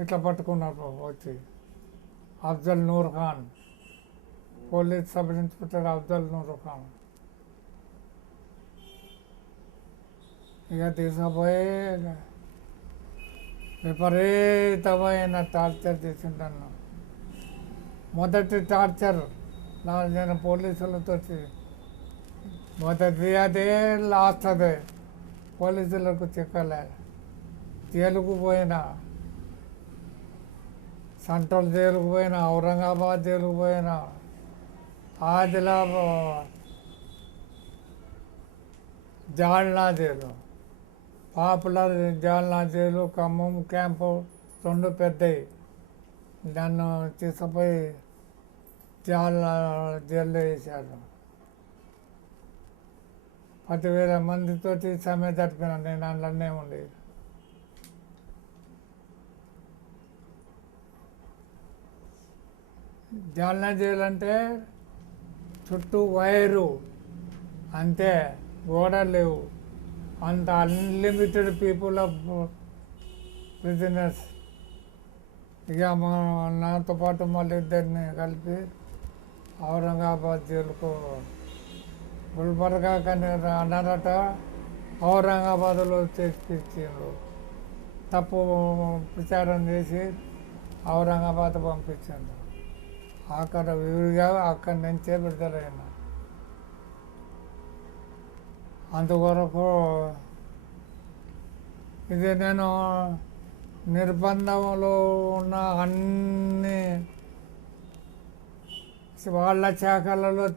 ఇట్లా పట్టుకున్నారు వచ్చి Afzal Noor Khan police sub inspector Afzal Noor Khan ఇక తీసుకుపోయి విపరీతమైన టార్చర్ చేసిండన్న మొదటి టార్చర్ నాలుగు జన పోలీసులతో మొదటి అదే లాస్ట్ అదే పోలీసులకు చిక్కలే జైలుకు పోయినా సెంట్రల్ జైలుకు పోయినా ఔరంగాబాద్ జైలుకు పోయినా Adilabad Jalna jail popular Jalna jail Khammam camp రెండు పెద్దవి నన్ను తీసుకుపోయి జాల్నా జైల్లో వేశాడు పదివేల మందితో సమ్మె జరిపిన నేను అందులోనే ఉండేది. జాలనా చేయాలంటే చుట్టూ వైరు. అంతే గోడ లేవు. అంత అన్లిమిటెడ్ పీపుల్ ఆఫ్ బిజినెస్ ఇక మనం నాతో పాటు మళ్ళీ ఇద్దరిని కలిపి ఔరంగాబాద్ జైలుకు గుల్బర్గా కానీ అన్నారట ఔరంగాబాద్లో తెప్పించారు తప్పు ప్రచారం చేసి ఔరంగాబాద్ పంపించారు అక్కడ విరిగా అక్కడి నుంచే విడుదలైన అందుకొరకు ఇది నేను నిర్బంధంలో ఉన్న అన్ని వాళ్ళ శాఖలలో